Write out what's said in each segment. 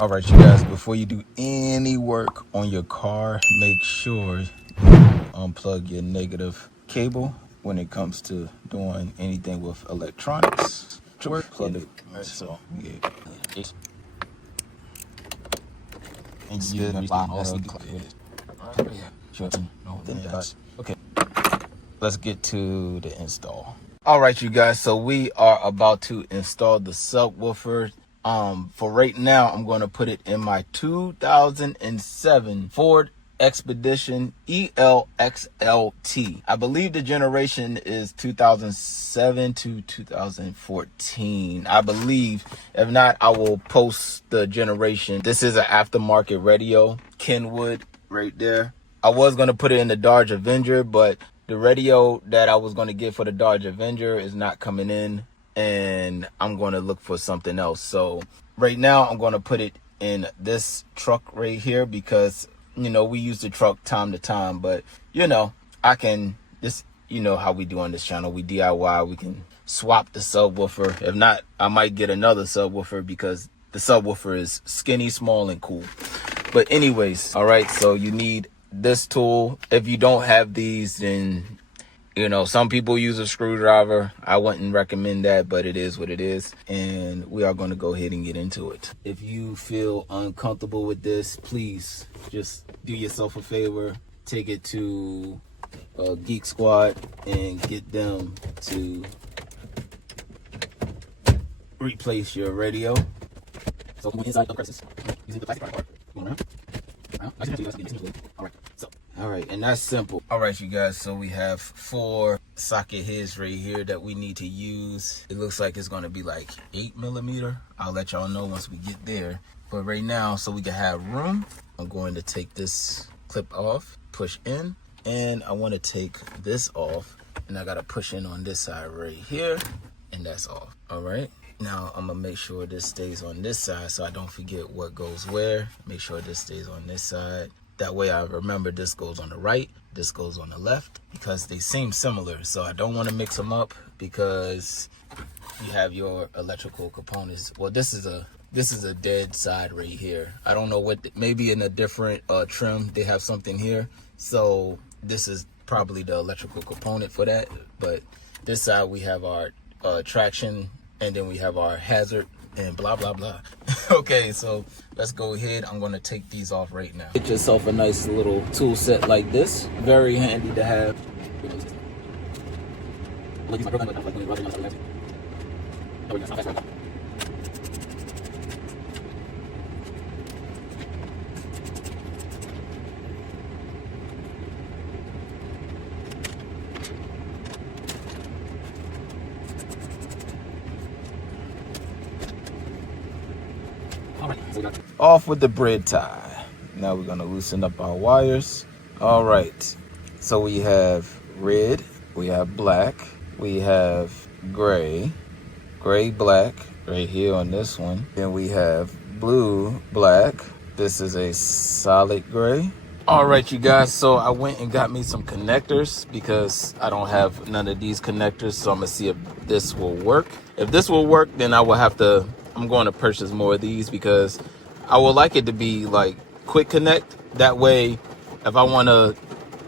All right, you guys, before you do any work on your car, make sure you unplug your negative cable when it comes to doing anything with electronics. Plug it. So, yeah. And you're gonna buy all the okay, let's get to the install. All right, you guys, so we are about to install the subwoofer. For right now, I'm going to put it in my 2007 Ford Expedition ELXLT. I believe the generation is 2007 to 2014. I believe. If not, I will post the generation. This is an aftermarket radio, Kenwood right there. I was going to put it in the Dodge Avenger, but the radio that I was going to get for the Dodge Avenger is not coming in, and I'm going to look for something else. So right now I'm going to put it in this truck right here because, you know, we use the truck time to time, but, you know, I can just, you know how we do on this channel. We DIY. We can swap the subwoofer. If not, I might get another subwoofer because the subwoofer is skinny, small, and cool. But anyways, all right, so you need this tool. If you don't have these, then, you know, some people use a screwdriver. I wouldn't recommend that, but it is what it is. And we are going to go ahead and get into it. If you feel uncomfortable with this, please just do yourself a favor. Take it to Geek Squad and get them to replace your radio. So inside the presses, using the plastic part, going around. All right, and that's simple. All right, you guys, so we have 4 socket heads right here that we need to use. It looks like it's going to be like 8mm. I'll let y'all know once we get there. But right now, so we can have room, I'm going to take this clip off, push in, and I want to take this off, and I got to push in on this side right here, and that's off. All right. Now I'm gonna make sure this stays on this side so I don't forget what goes where. Make sure this stays on this side. That way I remember this goes on the right, this goes on the left, because they seem similar. So I don't want to mix them up because you have your electrical components. Well, this is a dead side right here. I don't know what, maybe in a different trim they have something here. So this is probably the electrical component for that. But this side we have our traction, and then we have our hazard and blah, blah, blah. Okay, so let's go ahead. I'm going to take these off right now. Get yourself a nice little tool set like this. Very handy to have. Off with the bread tie. Now we're going to loosen up our wires. All right, so we have red, we have black, we have gray, black right here on this one. Then we have blue, black. This is a solid gray. All right, you guys, so I went and got me some connectors because I don't have none of these connectors, so I'm gonna see if this will work. If this will work, then I'm going to purchase more of these because I would like it to be like quick connect. That way, if I want to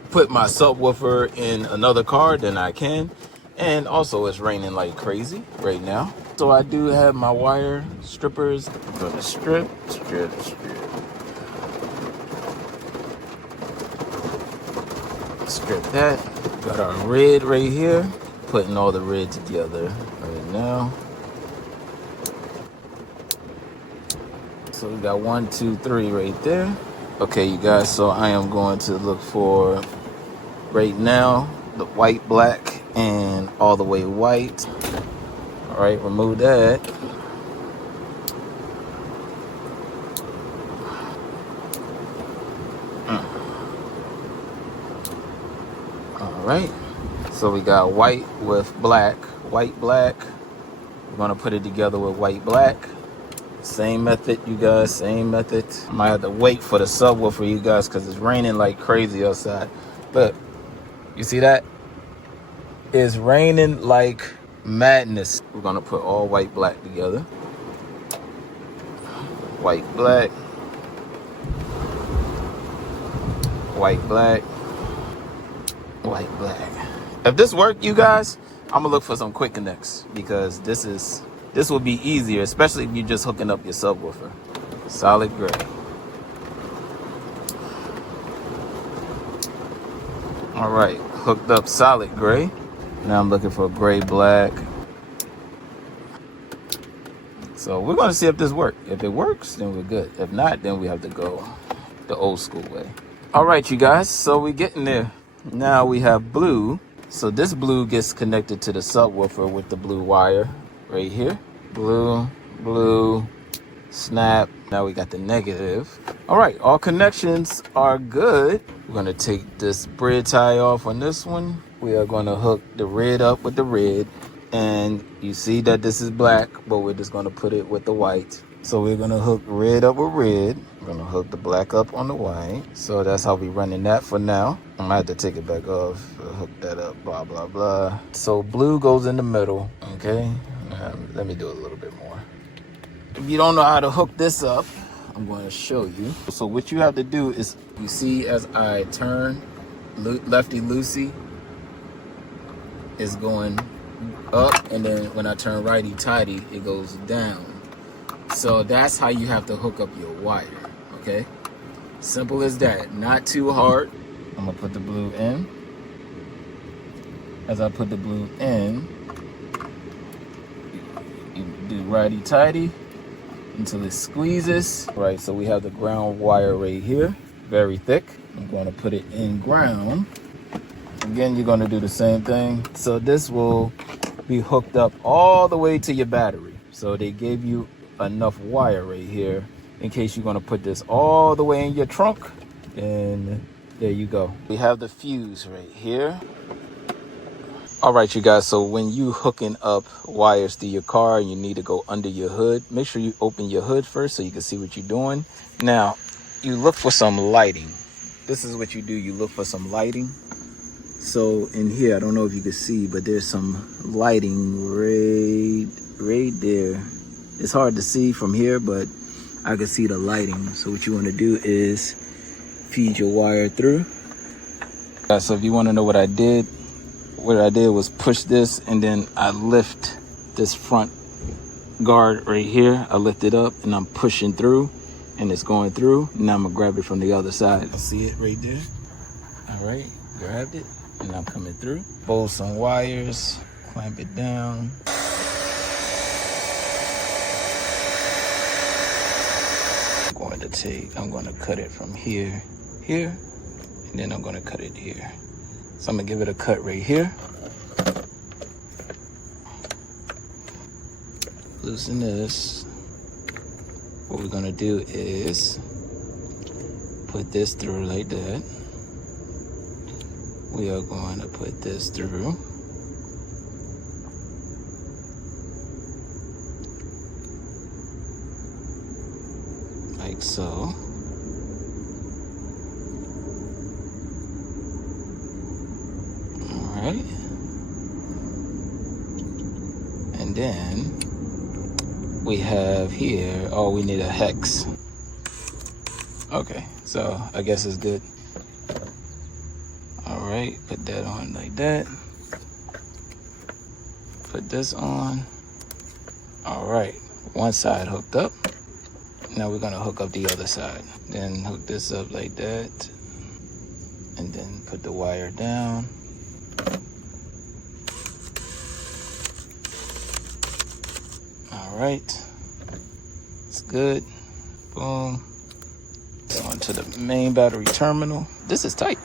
put my subwoofer in another car, then I can. And also, it's raining like crazy right now. So I do have my wire strippers. I'm going to strip. Strip that. Got our red right here. Putting all the red together right now. So we got 1, 2, 3 right there. Okay, you guys, so I am going to look for right now the white, black, and all the way white. All right, remove that. All right, so we got white with black, white, black. We're gonna put it together with white, black. Same method, you guys, same method. I might have to wait for the subwoofer, you guys, because it's raining like crazy outside. But you see that? It's raining like madness. We're gonna put all white, black together. white, black, white, black, white, black. If this worked, you guys, I'm gonna look for some quick connects because this will be easier, especially if you're just hooking up your subwoofer. Solid gray. All right, hooked up solid gray. Now I'm looking for gray black. So we're gonna see if this works. If it works, then we're good. If not, then we have to go the old school way. All right, you guys, so we're getting there. Now we have blue. So this blue gets connected to the subwoofer with the blue wire right here. Blue, blue, snap. Now we got the negative. All right, all connections are good. We're gonna take this braid tie off on this one. We are gonna hook the red up with the red. And you see that this is black, but we're just gonna put it with the white. So we're gonna hook red up with red. We're gonna hook the black up on the white. So that's how we're running that for now. I might have to take it back off, hook that up, blah, blah, blah. So blue goes in the middle, okay? Let me do a little bit more. If you don't know how to hook this up, I'm going to show you. So what you have to do is, you see as I turn, lefty-loosey is going up, and then when I turn righty-tighty, it goes down. So that's how you have to hook up your wire, okay? Simple as that, not too hard. I'm gonna put the blue in. As I put the blue in, you do righty-tighty until it squeezes. Right, so we have the ground wire right here, very thick. I'm gonna put it in ground. Again, you're gonna do the same thing. So this will be hooked up all the way to your battery. So they gave you enough wire right here in case you're gonna put this all the way in your trunk. And there you go. We have the fuse right here. All right, you guys, so when you hooking up wires to your car and you need to go under your hood, make sure you open your hood first so you can see what you're doing. Now, you look for some lighting. This is what you do, you look for some lighting. So in here, I don't know if you can see, but there's some lighting right there. It's hard to see from here, but I can see the lighting. So what you want to do is feed your wire through. So if you want to know what I did was push this, and then I lift this front guard right here. I lift it up and I'm pushing through, and it's going through. Now I'm gonna grab it from the other side. See it right there? All right, grabbed it, and I'm coming through. Pull some wires, clamp it down. I'm going to cut it from here, and then I'm going to cut it here. So I'm going to give it a cut right here. Loosen this. What we're going to do is put this through like that. We are going to put this through. Like so. All right. And then we have here, oh, we need a hex. Okay, so I guess it's good. All right, put that on like that. Put this on. All right, one side hooked up. Now we're gonna hook up the other side. Then hook this up like that. And then put the wire down. All right, it's good. Boom. On to the main battery terminal. This is tight.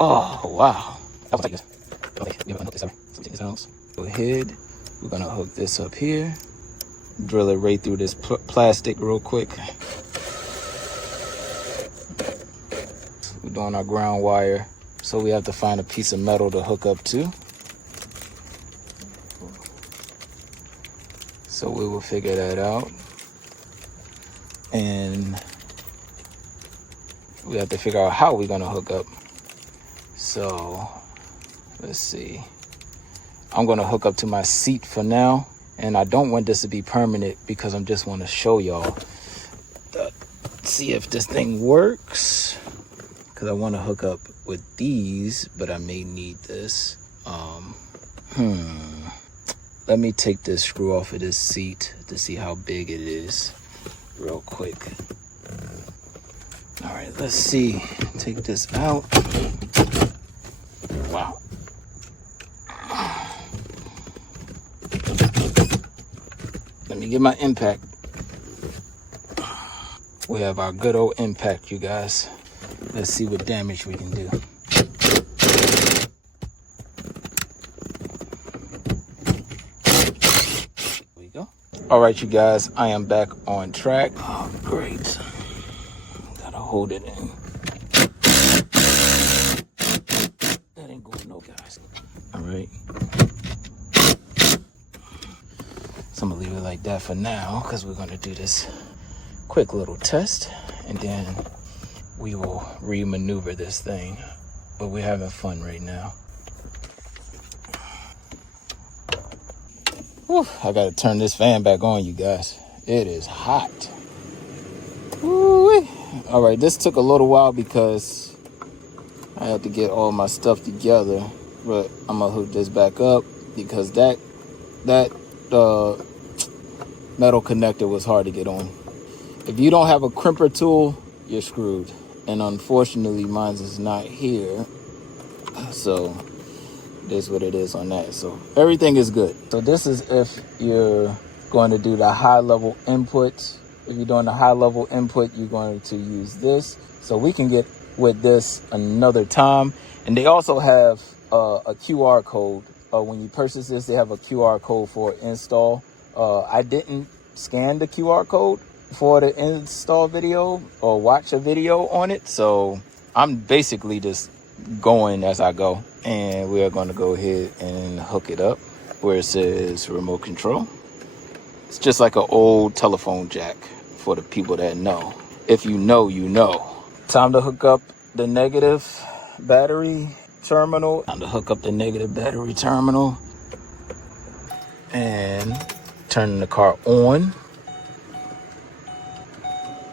Oh, wow. That was tight. Okay, we have to hook this up. So we take this out. Go ahead. We're gonna hook this up here. Drill it right through this plastic real quick. We're doing our ground wire. So we have to find a piece of metal to hook up to. So we will figure that out. And we have to figure out how we're gonna hook up. So let's see. I'm gonna hook up to my seat for now. And I don't want this to be permanent because I just want to show y'all, see if this thing works. Because I want to hook up with these, but I may need this. Let me take this screw off of this seat to see how big it is real quick. All right, let's see. Take this out. Wow. Let me get my impact. We have our good old impact, you guys. Let's see what damage we can do. Here we go. All right, you guys, I am back on track. Oh, great. Gotta hold it in. That ain't going no, guys. All right. So I'm gonna leave it like that for now because we're gonna do this quick little test and then we will re-maneuver this thing. But we're having fun right now. Whew, I gotta turn this fan back on, you guys. It is hot. Woo-wee. All right, this took a little while because I had to get all my stuff together, but I'm gonna hook this back up because that metal connector was hard to get on. If you don't have a crimper tool, you're screwed. And unfortunately, mine is not here. So that's what it is on that. So everything is good. So this is if you're going to do the high level input. If you're doing the high level input, you're going to use this. So we can get with this another time. And they also have a QR code. When you purchase this, they have a QR code for install. I didn't scan the QR code for the install video or watch a video on it. So I'm basically just going as I go. And we are going to go ahead and hook it up where it says remote control. It's just like an old telephone jack for the people that know. If you know, you know. Time to hook up the negative battery terminal. Time to hook up the negative battery terminal. And turning the car on.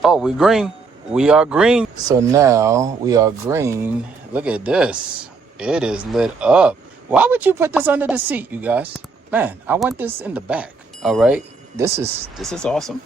Oh, we green. We are green. So now we are green. Look at this. It is lit up. Why would you put this under the seat, you guys? Man, I want this in the back. All right. This is awesome.